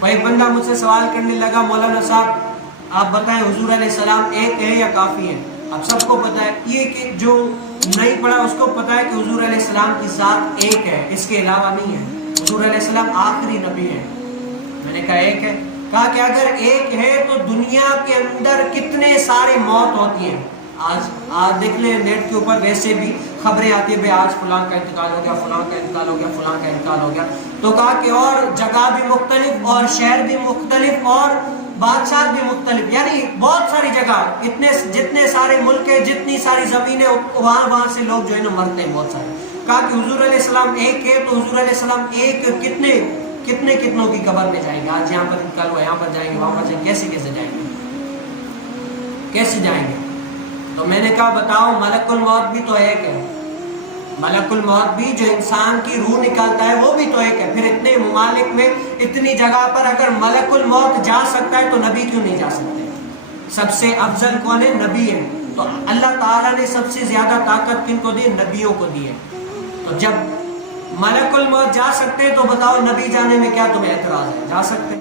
تو ایک بندہ مجھ سے سوال کرنے لگا، مولانا صاحب آپ بتائیں حضور علیہ السلام ایک ہے یا کافی ہے؟ اب سب کو پتا ہے، یہ کہ جو نہیں پڑھا اس کو پتا ہے کہ حضور علیہ السلام کی ذات ایک ہے، اس کے علاوہ نہیں ہے۔ حضور علیہ السلام آخری نبی ہے۔ میں نے کہا ایک ہے؟ کہا کہ اگر ایک ہے تو دنیا کے اندر کتنے سارے موت ہوتی ہیں۔ آج دیکھ لیں نیٹ کے اوپر ویسے بھی خبریں آتی ہیں، بھائی آج فلاں کا انتقال ہو گیا، فلاں کا انتقال ہو گیا، فلاں کا انتقال ہو گیا۔ تو کہا کہ اور جگہ بھی مختلف، اور شہر بھی مختلف، اور بادشاہ بھی مختلف، یعنی بہت ساری جگہ، جتنے سارے ملک ہیں، جتنی ساری زمینیں، وہاں سے لوگ جو ہے نا مرتے ہیں بہت سارے۔ کہا کہ حضور علیہ السلام ایک ہے تو حضور علیہ السلام ایک کتنوں کی قبر میں جائیں گے؟ آج یہاں پر انتقال ہوا، یہاں پر جائیں گے، وہاں پر جائیں گے، کیسے جائیں گے؟ کیسے جائیں گے؟ تو میں نے کہا بتاؤ، ملک الموت بھی تو ایک ہے، ملک الموت بھی جو انسان کی روح نکالتا ہے وہ بھی تو ایک ہے۔ پھر اتنے ممالک میں اتنی جگہ پر اگر ملک الموت جا سکتا ہے تو نبی کیوں نہیں جا سکتے؟ سب سے افضل کون ہے؟ نبی ہے۔ تو اللہ تعالیٰ نے سب سے زیادہ طاقت کن کو دی؟ نبیوں کو دی ہے۔ تو جب ملک الموت جا سکتے تو بتاؤ نبی جانے میں کیا تمہیں اعتراض ہے؟ جا سکتے۔